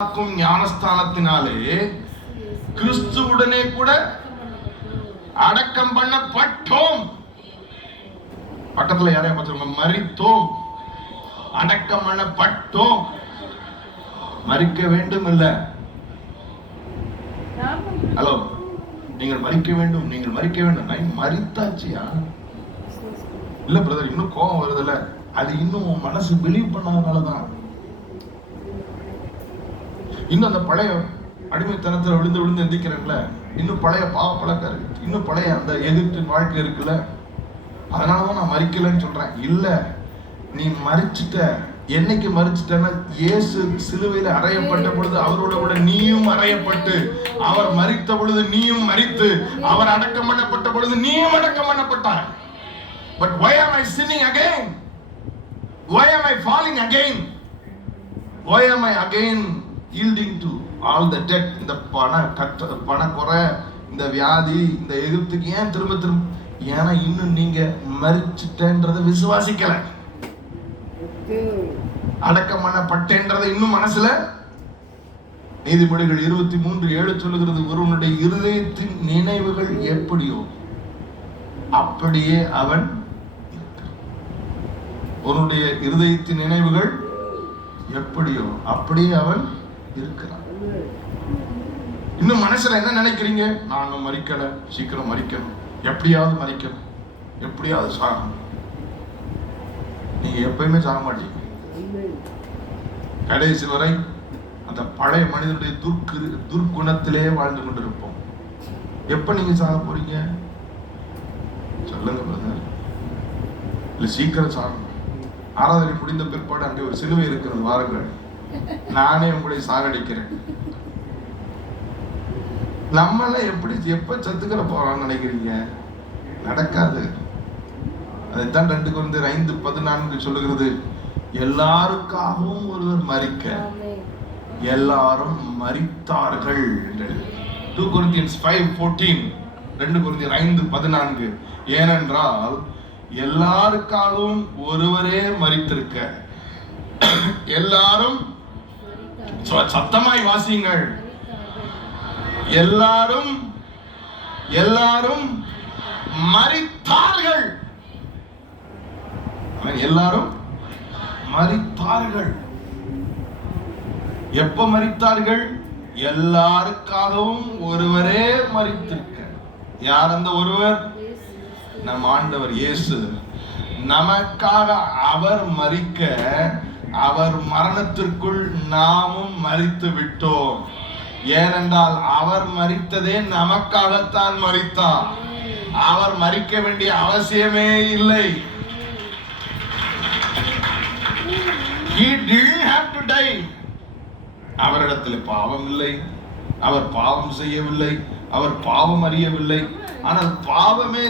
ஞானஸ்தானத்தினாலே கிறிஸ்துவுடனே கூட அடக்கம் பண்ணப்பட்டோம். பக்கத்துல யாரையா பார்த்துருங்க, மரித்தோம், அடக்கம் பண்ணப்பட்டோம். மரிக்க வேண்டும் இல்ல? ஹலோ, நீங்கள் மரிக்க வேண்டும், நீங்கள் மரிக்க வேண்டும். மரித்தாச்சியா? இல்ல பிரதர், இன்னும் கோபம் வருதுல்ல, அது இன்னும் மனசு பிலீவ் பண்ணாதனாலதான். இன்னும் அந்த பழைய அடிமைத்தனத்துல விழுந்து விழுந்து எந்திக்கிறேன்ல, இன்னும் பழைய பாவ பழக்கம் இருக்கு, இன்னும் பழைய அந்த எதிர்த்து வாழ்க்கை இருக்குல்ல, அதனாலதான் நான் மரிக்கலன்னு சொல்றேன். இல்ல, நீ மரிச்சிட்ட. என்னைக்கு மரிச்சிட்டன்னா, இயேசு சிலுவையில அறையப்பட்ட பொழுது அவரோட கூட நீயும் அறையப்பட்டு, அவர் மரித்த பொழுது நீயும் மரித்து, அவர் அடக்கம் பண்ணப்பட்ட பொழுது நீயும் அடக்கம் பண்ணப்பட்டாய். But why am I sinning again? Why am I falling again? Why am I again yielding to all the debt? இந்த பண குறை, இந்த வியாதி, இந்த எகிப்துக்கு ஏன் திரும்ப திரும்ப? ஏன்னா இன்னும் நீங்க மரிச்சிட்டேன்றதை விசுவாசிக்கல, அடக்கம் பண்ணப்பட்டேன்றதை இன்னும் மனசுல. நீதிமொழிகள் 23:7 சொல்லுகிறது, ஒருவனுடைய இருதயத்தின் நினைவுகள் எப்படியோ அப்படியே அவன். உன்னுடைய இருதயத்தின் நினைவுகள் எப்படியோ அப்படியே அவன் இருக்கிறான். இன்னும் மனசுல என்ன நினைக்கிறீங்க? நாங்க மரிக்கல, சீக்கிரம் மரிக்கணும், எப்படியாவது மரிக்கணும், எப்படியாவது சாகணும். நீங்க எப்பயுமே சாக மாட்டீங்க. கடைசி வரை அந்த பழைய மனிதனுடைய துர்க்குணத்திலே வாழ்ந்து கொண்டிருப்போம். எப்ப நீங்க சாக போறீங்க சொல்லுங்க பிரதர்? இல்ல சீக்கிரம் சாகணும். ஆராதனை முடிந்த பிற்பாடு அங்கே ஒரு சிலுவை இருக்கிறது, வாருங்கள், நானே உங்களை சாகடிக்கிறேன். நம்மள எப்படி எப்ப சத்துக்கிற போறான்னு நினைக்கிறீங்க? நடக்காது. அதைத்தான் 2 Corinthians 5:14 சொல்லுகிறது, எல்லாருக்காகவும் ஒருவர் மரிக்க எல்லாரும் மரித்தார்கள். 2 Corinthians 5:14, 2 Corinthians 5:14. ஏனென்றால் எல்லாருக்காகவும் ஒருவரே மரித்திருக்க. எல்லாரும், சத்தமாய் வாசியுங்கள், எல்லாரும் எல்லாரும் மரித்தார்கள். எல்லாரும் மரித்தார்கள். எப்ப மரித்தார்கள்? எல்லாருக்காகவும் ஒருவரே மரித்திருக்க. யார் அந்த ஒருவர்? நம் ஆண்டவர் இயேசு. நமக்காக அவர் மரிக்க, அவர் மரணத்திற்குள் நாமும் மரித்து விட்டோம். ஏனென்றால் அவர் மரித்ததே நமக்காகத்தான் மரித்தார். அவர் மரிக்க வேண்டிய அவசியமே இல்லை. He didn't have to die. அவரிடத்தில் பாவம் இல்லை, அவர் பாவம் செய்யவில்லை, அவர் பாவம் அறியவில்லை. ஆனால் பாவமே